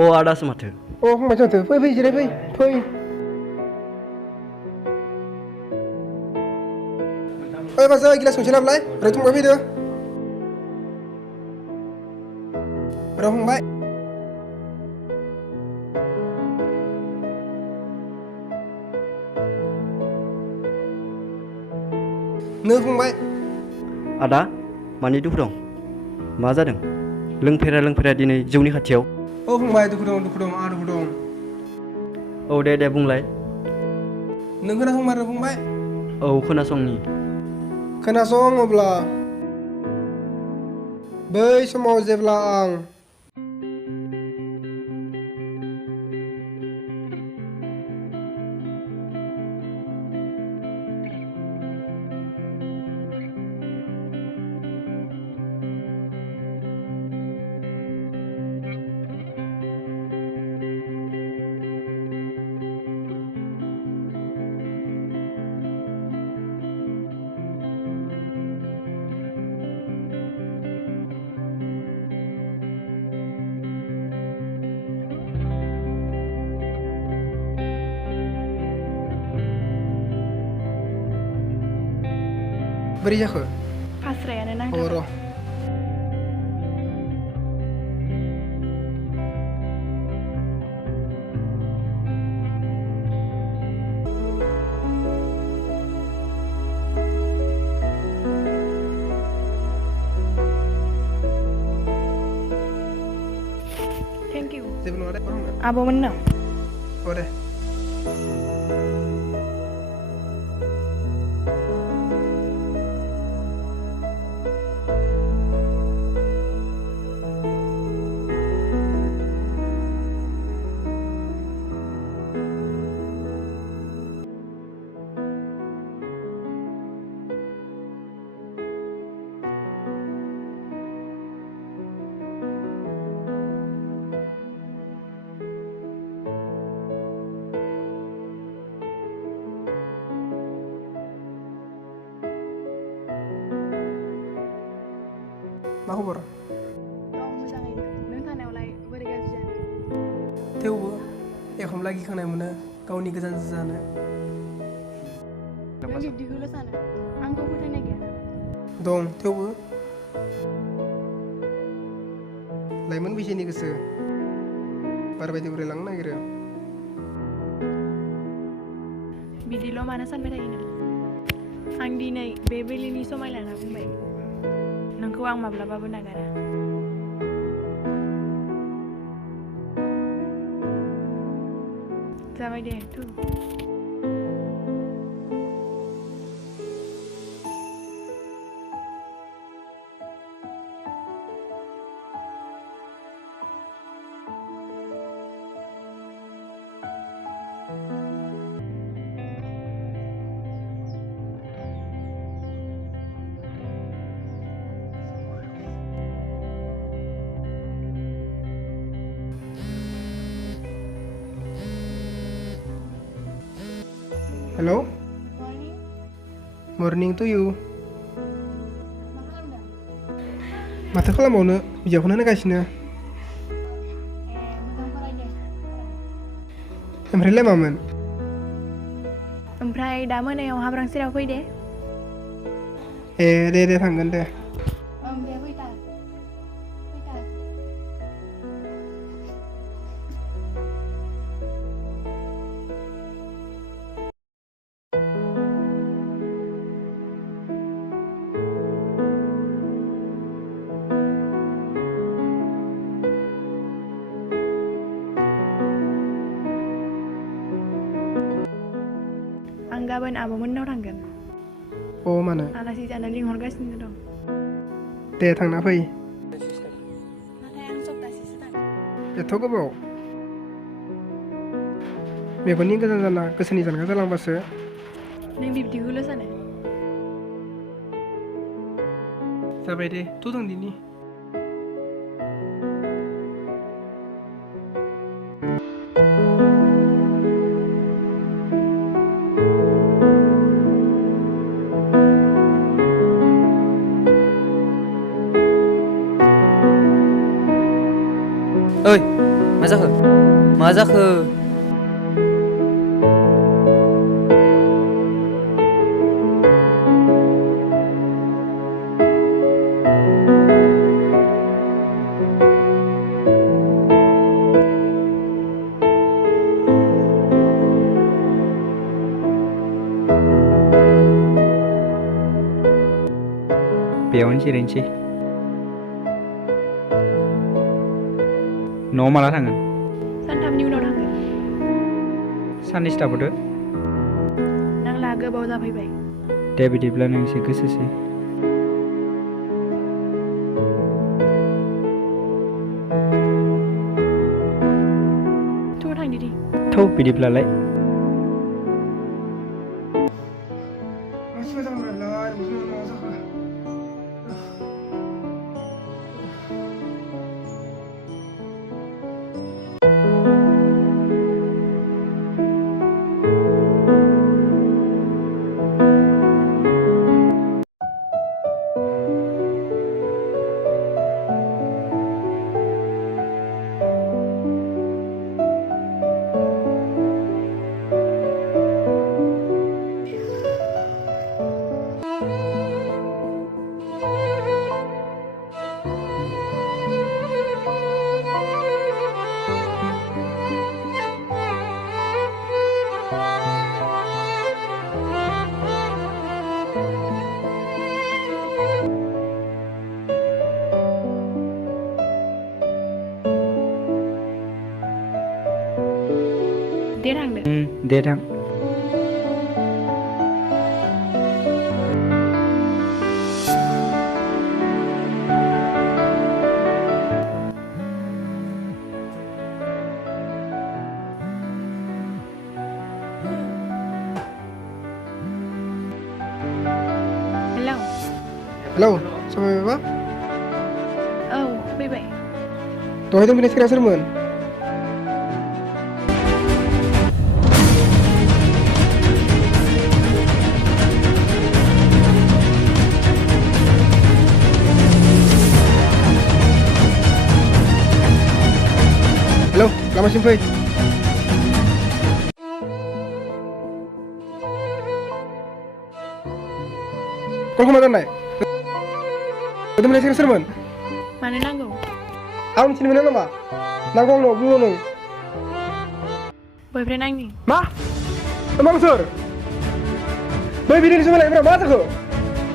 अ आदासो माथो। अ फंबाय माथो फै फै जिराय फै ओइ बाजै गिलास गंसे लाबोलाय र' फंबाय फैदो र' फंबाय नो फंबाय आदा मानि दुखु दं? मा जादों? लोंफेरा दिनै जौनि खाथियाव? औ फंबाय दुखु दं आंहा दुखु दं। औ दे बुंलाय। नों खोनासंमारो फंबाय। औ खोनासंनि। खोनासं अब्ला बै समाव जेब्ला आं बोरै जाखो? फास्रायानो अ नांथाबाय। र' थेंक इउ। जेबो नङा दे हरनो आब'मोननो अ दे मा खबर? दं मोजाङैनो। नों थानायावलाय बोरै गाज्रि जानो? थेवबो एखमब्ला गिखांनाय मोनो गावनि गोजान जानो। नों बिब्दिखौल' सानो आंखौ फोथायनाय गैया नामा? दं थेवबो लाइमोन बैसोनि गोसो बारबायदि उरायलांनो नागिरो। बिदिल' मानो सानबाय थायो नों? आं दिनै बे बेलिनि समाय लाना बुंबाय नोंखौ आं माब्लाबाबो नागारा। जाबाय दे थु। Hello morning to you. मा खालामदों? माथो खालामबावनो बिजाबखौनो नायगासिनो। मोजां फराय दे। ओमफ्रायलाय मामोन? ओमफ्राय दा मोनायाव हाब्रां सेराव फै दे। दे थांगोन दे। ओं दे फैथार। आं गाबोन आब'मोननाव थांगोन। अ मानो? आलासि जानो लिंहरगासिनो दं। दे थांना फै। नाथाय आं सप्तासेसो थागोन। एथ' गोबाव? मेगननि गोजान जाना गोसोनि जानगार जालांबासो। नों बिब्दिखौल' सानो? जाबाय दे थ' थांदिनि। ओइ मा जाखो मा जाखो बेयावनो जिरायनोसै न'आव माला थाङो सानथामनि उनाव थांगोन साननैसो थाबोदो नांला गोबाव जाफैबाय दे बिदिब्ला नों एसे गोसोसै थ' थांदो दि थौ बिदिब्लालाय मानसि मोजां मोनलाय मुसुल न'आव जाखो दे थांदो दे थां हेलौ हेलौ समाय बाबा औ फैबाय दहाय जों फैनाय सेंग्राया सोरमोन हेलौ लामासिम फै कल खालामना दोननाय गोदो फैनाय सेंग्राया सोरमोन मानो नांगौ आं मिथिनो मोना नामा नांगौ आंनाव बुङो नों बयफ्रेन्ड आंनि मा मा सोर बै बिदिनि सोमोन्दै लायफोरा मा जाखो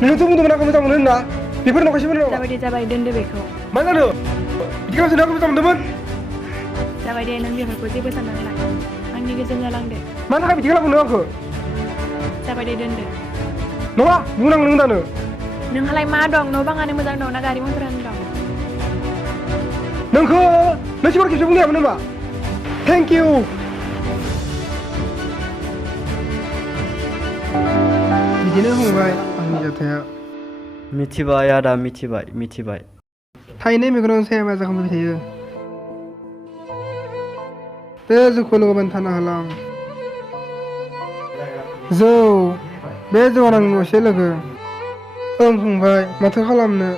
नोंथ' बुंदोंमोन आंखौ मोजां मोनो होनना बेफोर नंखायसो मोनो नामा जाबाय दे जाबाय दोनदो बेखौ मा जादों बिदि खालामसै आंखौ मोजां मोनदोंमोन जाबाय दे नों बेफोरखौ जेबो साननानै ला आंनि गोजोन जालांदो मानि थाखाय बिदि खालामो नों आंखौ जाबाय दे दोनदो नङा बुंनांगौ नों दानो नोंहालाय मा दं न' बाङानो मोजां दं ना गारि मथरानो दं नोंखौ नैथिबार खेबसे बुंनो हायामोन नामा थेंक इउ बिदिनो बुंबाय आंनि जाथाया मिथिबाय आदा मिथिबाय थाइनै मेगनाव साया मा जाखांबाय थायो बे जौखौ लगायबानो थानो हाला आं जौ बे जौआ आंनि असे लोगो ओं फंबाय माथो खालामनो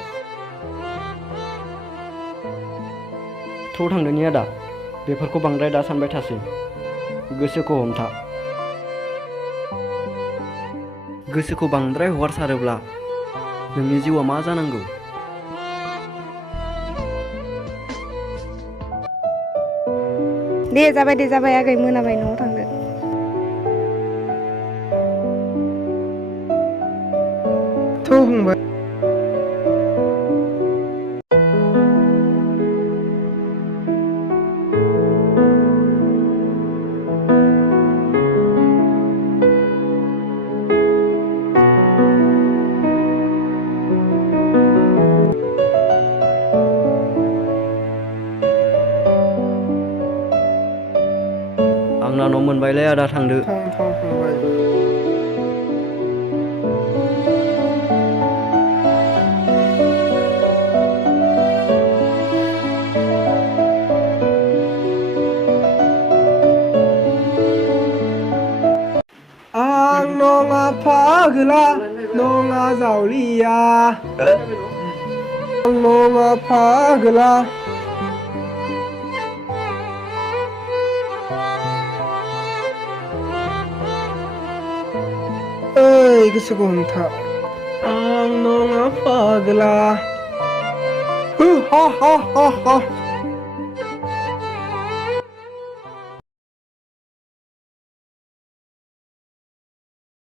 थ' थांदोनि आदा बेफोरखौ बांद्राय दा सानबाय थासै गोसोखौ हमथा गोसोखौ बांद्राय हगारसारोब्ला नोंनि जिउआ मा जानांगौ दे जाबाय आगै मोनाबाय न'आव थांदो थ' फंबाय आंना न' मोनबायलै आदा थांदो थां फंबाय आं नङा फागोला नङा जावलिया आं नङा फागोला गोसोखौ हमथा आं नङा फाग्ला हा हा हा हा